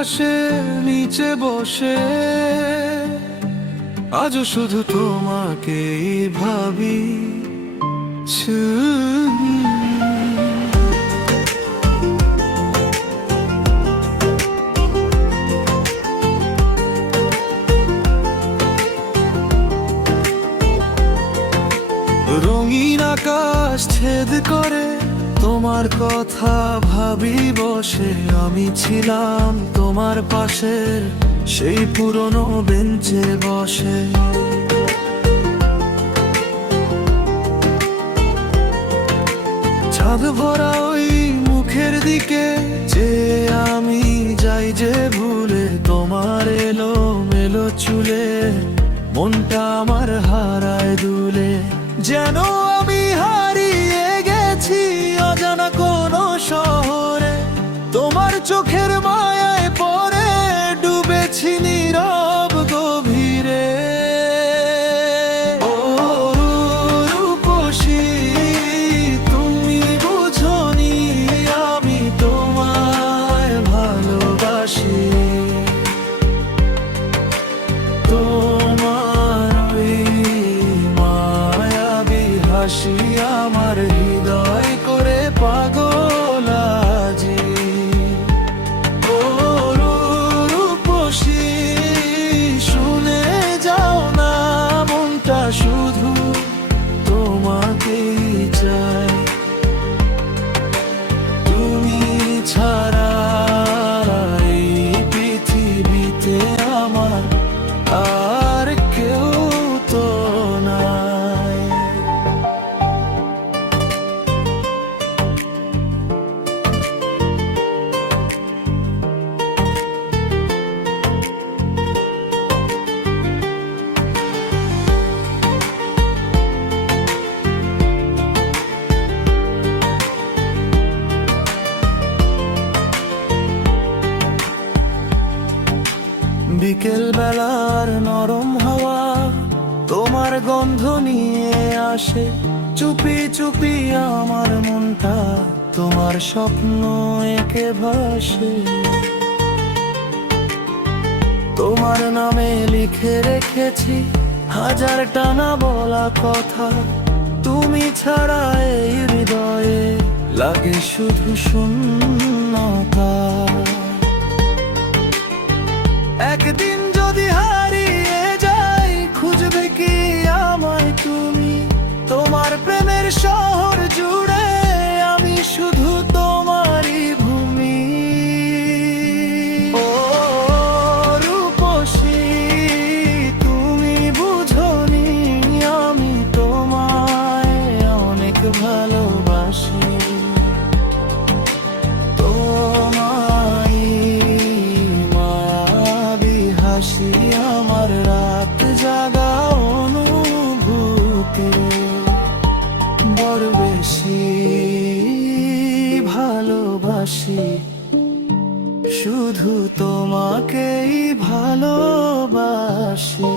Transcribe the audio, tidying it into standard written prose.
আকাশের নিচে বসে আজও শুধু তোমাকেই ভাবি। রঙিন আকাশ ছেদ করে তোমার কথা ভাবি বসে। আমি ছিলাম তোমার পাশের সেই পুরনো বেঞ্চে বসে। চাঁদ ভরা ওই মুখের দিকে যে আমি যাই যে ভুলে। তোমার এলো মেলো চুলে মনটা আমার হারায় দুলে। যেন আমি হারিয়ে গেছি অজানা কোনো শহরে। তোমার চোখের মায়ায় পড়ে ডুবেছি নীরব গভীরে। ও রূপসী তুমি বুঝোনি আমি তোমায় ভালোবাসি। তোমার ওই মায়াবী হাসি আমার হৃদয় করে পাগল আজি। ও রূপসী শুনে যাও না মনটা শুধু তোমাকেই চায়। তুমি ছাড়া এই পৃথিবীতে আমার আর কেউ তো নাই। বিকেল বেলার নরম হাওয়া তোমার গন্ধ নিয়ে আসে। চুপি চুপি আমার মনটা তোমার স্বপ্ন এঁকে ভাসে। তোমার নামে লিখে রেখেছি হাজার টানা বলা কথা। তুমি ছাড়া এই হৃদয়ে লাগে শুধু শূন্যতা। একদিন যদি হারিয়ে যাই খুঁজবে কি আমায় তুমি। তোমার প্রেমের শহর জুড়ে আমি শুধু তোমারই ভূমি। ও রূপসী তুমি বুঝোনি আমি তোমায় অনেক ভালোবাসি। হাসি আমার রাত জাগা অনুভূতি বড় বেশি ভালোবাসি। শুধু তোমাকেই ভালোবাসি।